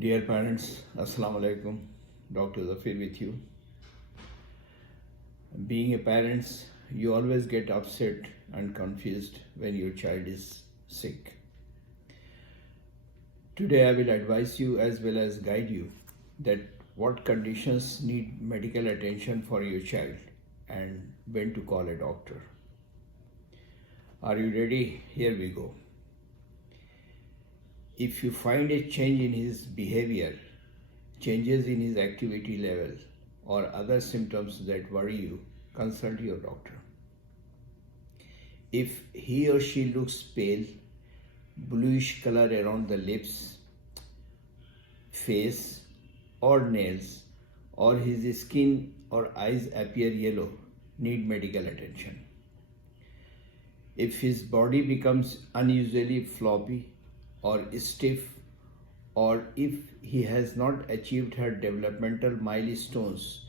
Dear parents, Assalamu alaikum. Dr. Zafir with you. Being a parent, you always get upset and confused when your child is sick. Today I will advise you as well as guide you that what conditions need medical attention for your child and when to call a doctor. Are you ready? Here we go. If you find a change in his behavior, changes in his activity level, or other symptoms that worry you, consult your doctor. If he or she looks pale, bluish color around the lips, face, or nails, or his skin or eyes appear yellow, need medical attention. If his body becomes unusually floppy or stiff, or if he has not achieved her developmental milestones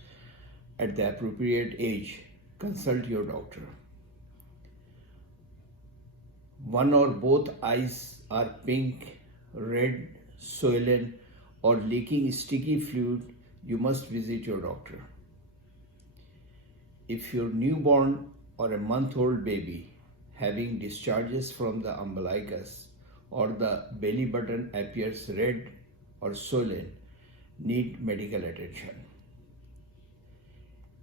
at the appropriate age, consult your doctor. One or both eyes are pink, red, swollen, or leaking sticky fluid, you must visit your doctor. If your newborn or a month-old baby having discharges from the umbilicus or the belly button appears red or swollen, need medical attention.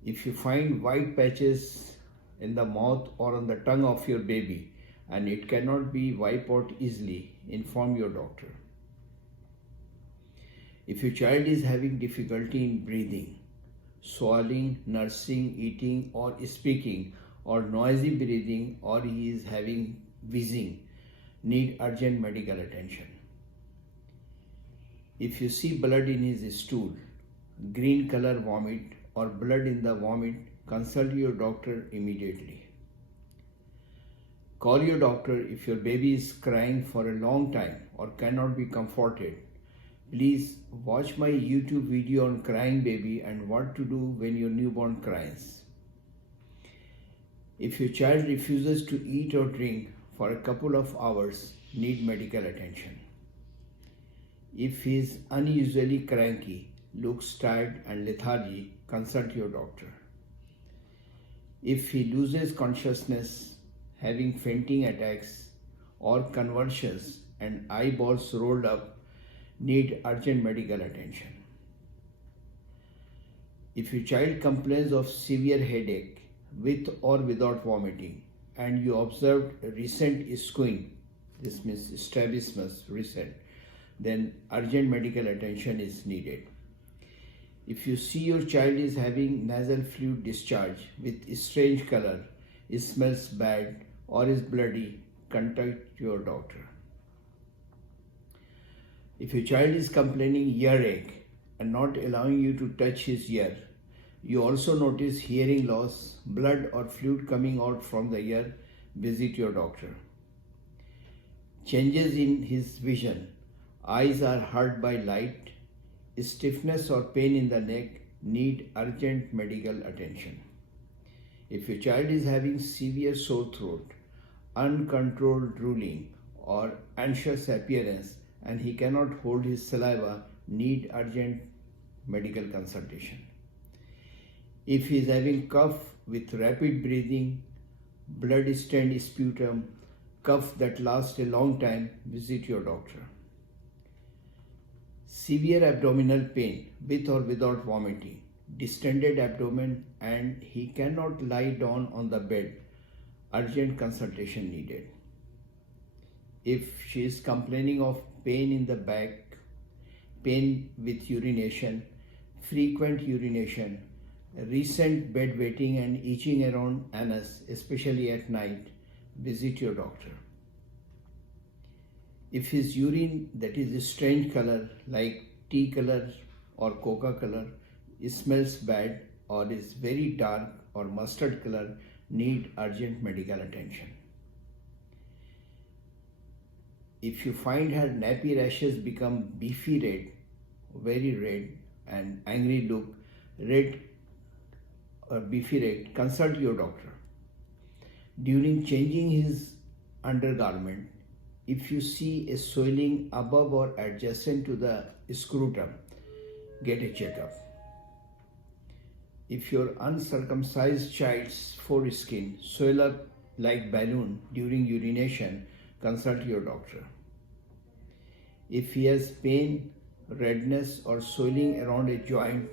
If you find white patches in the mouth or on the tongue of your baby and it cannot be wiped out easily, inform your doctor. If your child is having difficulty in breathing, swallowing, nursing, eating or speaking, or noisy breathing, or he is having wheezing, need urgent medical attention. If you see blood in his stool, green color vomit, or blood in the vomit, consult your doctor immediately. Call your doctor if your baby is crying for a long time or cannot be comforted. Please watch my YouTube video on crying baby and what to do when your newborn cries. If your child refuses to eat or drink for a couple of hours, need medical attention. If he is unusually cranky, looks tired and lethargy, consult your doctor. If he loses consciousness, having fainting attacks or convulsions and eyeballs rolled up, need urgent medical attention. If your child complains of severe headache with or without vomiting, and you observed recent squealing, this means strabismus recent, then urgent medical attention is needed. If you see your child is having nasal fluid discharge with strange color, it smells bad or is bloody, contact your doctor. If your child is complaining earache and not allowing you to touch his ear, you also notice hearing loss, blood or fluid coming out from the ear, visit your doctor. Changes in his vision, eyes are hurt by light, stiffness or pain in the neck, need urgent medical attention. If your child is having severe sore throat, uncontrolled drooling or anxious appearance and he cannot hold his saliva, need urgent medical consultation. If he is having cough with rapid breathing, blood-stained sputum, cough that lasts a long time, visit your doctor. Severe abdominal pain with or without vomiting, distended abdomen and he cannot lie down on the bed, urgent consultation needed. If she is complaining of pain in the back, pain with urination, frequent urination, recent bedwetting and itching around anus, especially at night, visit your doctor. If his urine that is a strange color like tea color or coca color, smells bad or is very dark or mustard color, need urgent medical attention. If you find her nappy rashes become beefy red, very red and angry look, red or beefy red, consult your doctor. During changing his undergarment, if you see a swelling above or adjacent to the scrotum, get a checkup. If your uncircumcised child's foreskin swell up like balloon during urination, consult your doctor. If he has pain, redness or swelling around a joint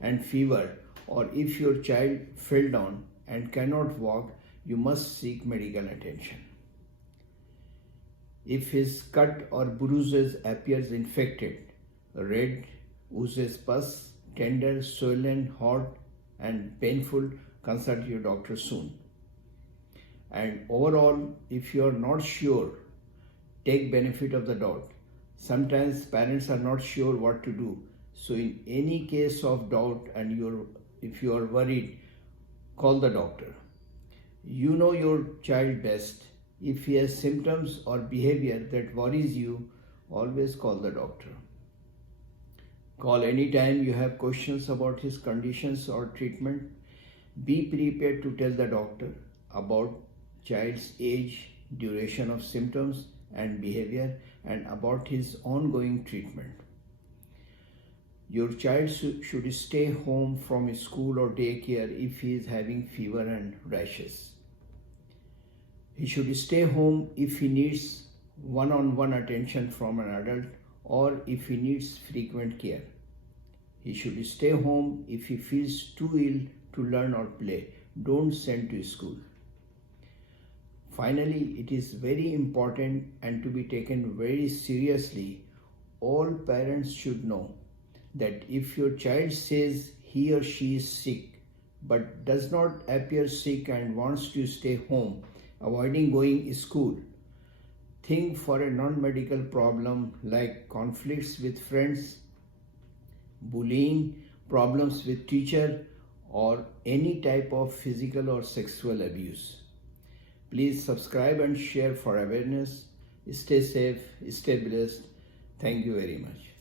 and fever, or if your child fell down and cannot walk, you must seek medical attention. If his cut or bruises appears infected, red, oozes pus, tender, swollen, hot and painful, consult your doctor soon. And overall, if you are not sure, take benefit of the doubt. Sometimes parents are not sure what to do. So in any case of doubt and if you are worried, call the doctor. You know your child best. If he has symptoms or behavior that worries you, always call the doctor. Call anytime you have questions about his conditions or treatment. Be prepared to tell the doctor about child's age, duration of symptoms and behavior, and about his ongoing treatment. Your child should stay home from school or daycare if he is having fever and rashes. He should stay home if he needs one-on-one attention from an adult or if he needs frequent care. He should stay home if he feels too ill to learn or play. Don't send to school. Finally, it is very important and to be taken very seriously. All parents should know that if your child says he or she is sick but does not appear sick and wants to stay home, avoiding going to school, think for a non-medical problem like conflicts with friends, bullying, problems with teacher, or any type of physical or sexual abuse. Please subscribe and share for awareness. Stay safe, stay blessed. Thank you very much.